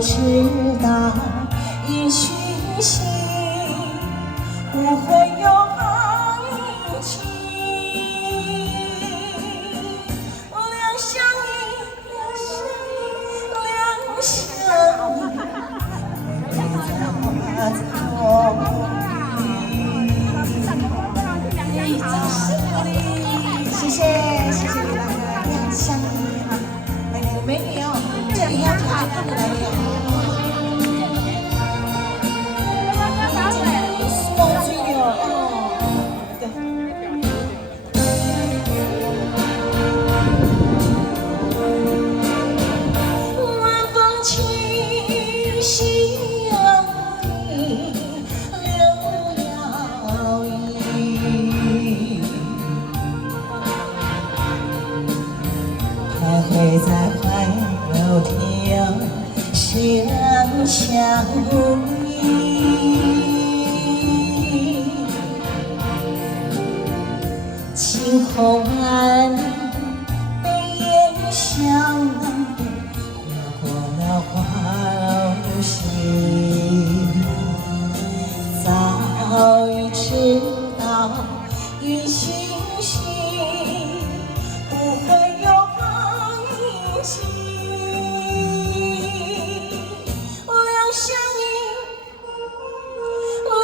知道一讯息不会有爱情，两相依，两相依，会在花丛里。谢谢你们的两相依哈，美女哦，这里要可爱的来了。 夕阳里留了影，徘徊在怀柔亭，相相依。青红岸，北雁向南飞，越过了花楼西。早已知道一讯息不会有爱情，两相依，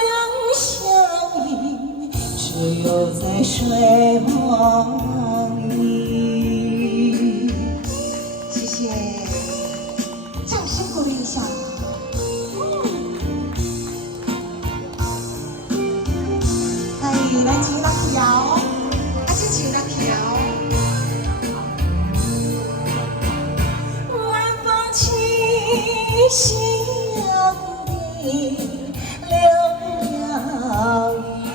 两相依，只有在睡梦里。谢谢，掌声鼓励一下。来，请大家摇，先请大家摇。晚风起，夕阳里留了影，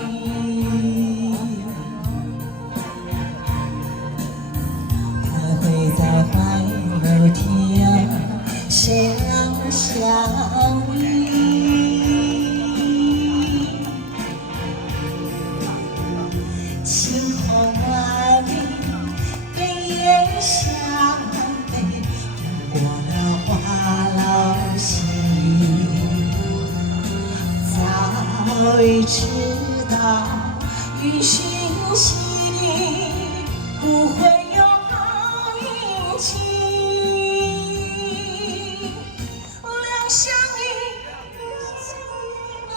徘徊在怀柔亭，相相依。 青红岸里，北雁向南飞，越过了花楼西。早已知道一讯息不会有爱情，两相依，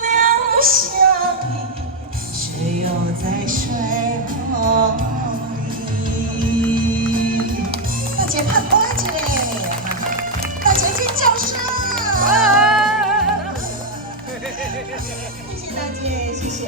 两相依。 只有在睡梦里，大家看瓜子嘞，大家尖叫声！谢谢大姐，谢谢。